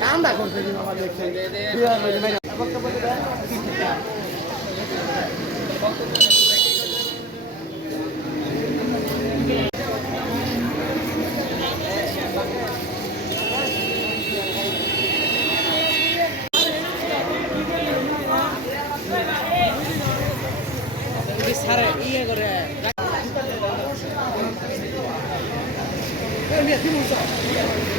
কান্দা করতে দিন আমার দেখছেন সারা ইয়ে করে 哎，面，听我说。